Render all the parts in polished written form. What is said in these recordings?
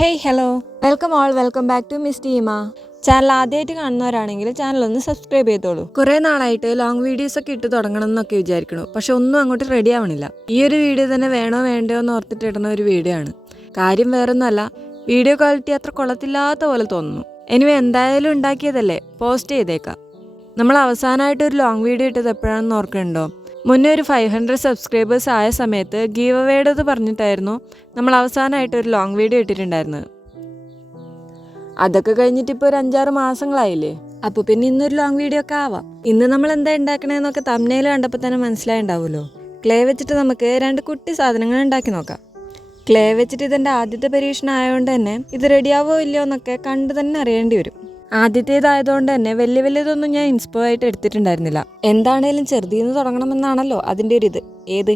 Hey hello, welcome back to miss Teema. Channel ആദ്യമായിട്ട് കാണുന്നവരാണെങ്കിൽ channel ഒന്ന് സബ്സ്ക്രൈബ് ചെയ്തോളൂ. കുറേ നാളായിട്ട് ലോങ് വീഡിയോസ് ഒക്കെ ഇട്ട് തുടങ്ങണം എന്നൊക്കെ വിചാരിക്കണു, പക്ഷെ ഒന്നും അങ്ങോട്ട് റെഡി ആവണില്ല. ഈ ഒരു വീഡിയോ തന്നെ വേണോ എന്ന് ഓർത്തിട്ട് ഇടുന്ന ഒരു വീഡിയോ ആണ്. കാര്യം വേറൊന്നുമല്ല, വീഡിയോ ക്വാളിറ്റി അത്ര കൊള്ളത്തില്ലാത്ത പോലെ തോന്നുന്നു. എനിവേ എന്തായാലും ഉണ്ടാക്കിയതല്ലേ, പോസ്റ്റ് ചെയ്തേക്കാം. നമ്മൾ അവസാനമായിട്ട് ഒരു ലോങ് വീഡിയോ ഇട്ടത് എപ്പോഴാണെന്ന് ഓർക്കുന്നുണ്ടോ? മുന്നേ ഒരു 500 സബ്സ്ക്രൈബേഴ്സ് ആയ സമയത്ത് ഗീവ് അവേഡത് പറഞ്ഞിട്ടായിരുന്നു നമ്മൾ അവസാനമായിട്ട് ഒരു ലോങ് വീഡിയോ ഇട്ടിട്ടുണ്ടായിരുന്നത്. അതൊക്കെ കഴിഞ്ഞിട്ട് ഇപ്പോൾ ഒരു 5-6 മാസങ്ങളായില്ലേ. അപ്പോൾ പിന്നെ ഇന്നൊരു ലോങ് വീഡിയോ ഒക്കെ ആവാം. ഇന്ന് നമ്മൾ എന്താ ഉണ്ടാക്കണേന്നൊക്കെ തംബ്നെയിൽ കണ്ടപ്പോൾ തന്നെ മനസ്സിലായിണ്ടാവുമല്ലോ. ക്ലേ വെച്ചിട്ട് നമുക്ക് 2 കുട്ടി സാധനങ്ങൾ ഉണ്ടാക്കി നോക്കാം. ക്ലേ വെച്ചിട്ട് ഇതെൻ്റെ ആദ്യത്തെ പരീക്ഷണം ആയതുകൊണ്ട് തന്നെ ഇത് റെഡിയാവോ ഇല്ലയോ എന്നൊക്കെ കണ്ടു തന്നെ അറിയേണ്ടി വരും. ആദ്യത്തേതായതുകൊണ്ട് തന്നെ വലിയതൊന്നും ഞാൻ ഇൻസ്പയർ ആയിട്ട് എടുത്തിട്ടുണ്ടായിരുന്നില്ല. എന്താണേലും ചെറുതിന്ന് തുടങ്ങണമെന്നാണല്ലോ അതിൻ്റെ ഒരു ഇത്.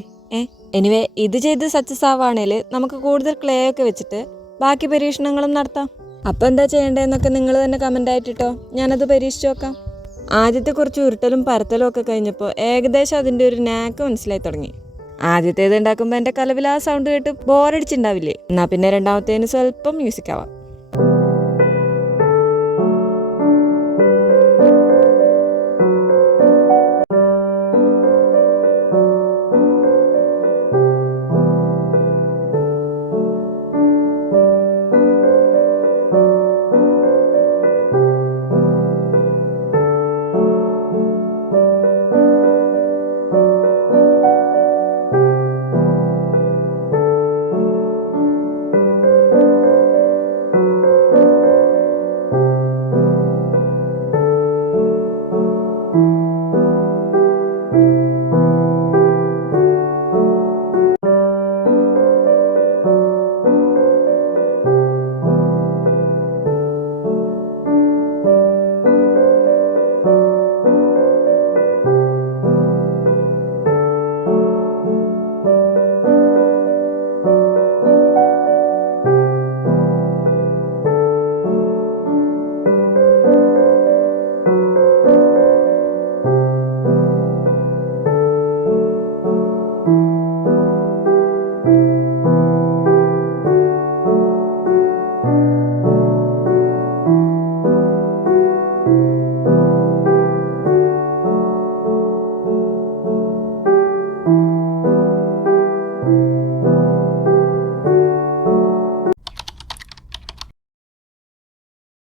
എനിവേ ഇത് ചെയ്ത് സക്സസ് ആവുകയാണെങ്കിൽ നമുക്ക് കൂടുതൽ ക്ലേ ഒക്കെ വെച്ചിട്ട് ബാക്കി പരീക്ഷണങ്ങളും നടത്താം. അപ്പോൾ എന്താ ചെയ്യേണ്ടതെന്നൊക്കെ നിങ്ങൾ തന്നെ കമൻ്റ് ആയിട്ടിട്ടോ, ഞാനത് പരീക്ഷിച്ച് നോക്കാം. ആദ്യത്തെ കുറച്ച് ഉരുട്ടലും പരത്തലും ഒക്കെ കഴിഞ്ഞപ്പോൾ ഏകദേശം അതിൻ്റെ ഒരു നാക്ക് മനസ്സിലായി തുടങ്ങി. ആദ്യത്തേത് ഉണ്ടാക്കുമ്പോൾ എൻ്റെ കലവിൽ ആ സൗണ്ട് കേട്ട് ബോറടിച്ചിട്ടുണ്ടാവില്ലേ? എന്നാൽ പിന്നെ രണ്ടാമത്തേന് സ്വല്പം മ്യൂസിക് ആവാം.